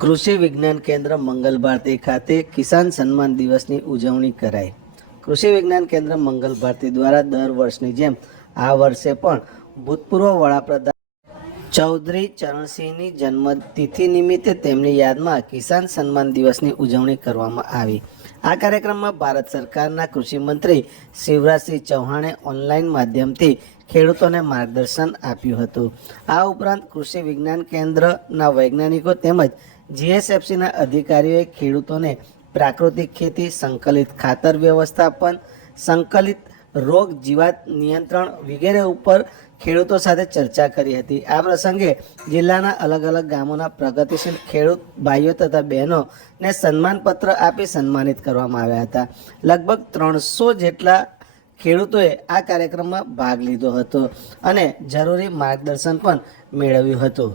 કૃષિ વિજ્ઞાન કેન્દ્ર મંગલ ભારતી ખાતે કિસાન સન્માન દિવસની ઉજવણી કરાઈ। કૃષિ વિજ્ઞાન કેન્દ્ર મંગલ ભારતી દ્વારા દર વર્ષની જેમ આ વર્ષે પણ ભૂતપૂર્વ વડાપ્રધાન ચૌધરી ચરણસિંહની જન્મતિથિ નિમિત્તે તેમની યાદમાં કિસાન સન્માન દિવસની ઉજવણી કરવામાં આવી। આ કાર્યક્રમમાં ભારત સરકારના કૃષિ મંત્રી શિવરાજસિંહ ચૌહાણે ઓનલાઈન માધ્યમથી ખેડૂતોને માર્ગદર્શન આપ્યું હતું। આ ઉપરાંત કૃષિ વિજ્ઞાન કેન્દ્રના વૈજ્ઞાનિકો તેમજ જીએસએફસીના અધિકારીઓએ ખેડૂતોને પ્રાકૃતિક ખેતી, સંકલિત ખાતર વ્યવસ્થાપન, સંકલિત રોગ જીવાત નિયંત્રણ વગેરે ઉપર ખેડૂતો સાથે ચર્ચા કરી હતી। આ પ્રસંગે જિલ્લાના અલગ અલગ ગામોના પ્રગતિશીલ ખેડૂત ભાઈઓ તથા બહેનોને સન્માનપત્ર આપી સન્માનિત કરવામાં આવ્યા હતા। લગભગ 300 જેટલા ખેડૂતોએ આ કાર્યક્રમમાં ભાગ લીધો હતો અને જરૂરી માર્ગદર્શન પણ મેળવ્યું હતું।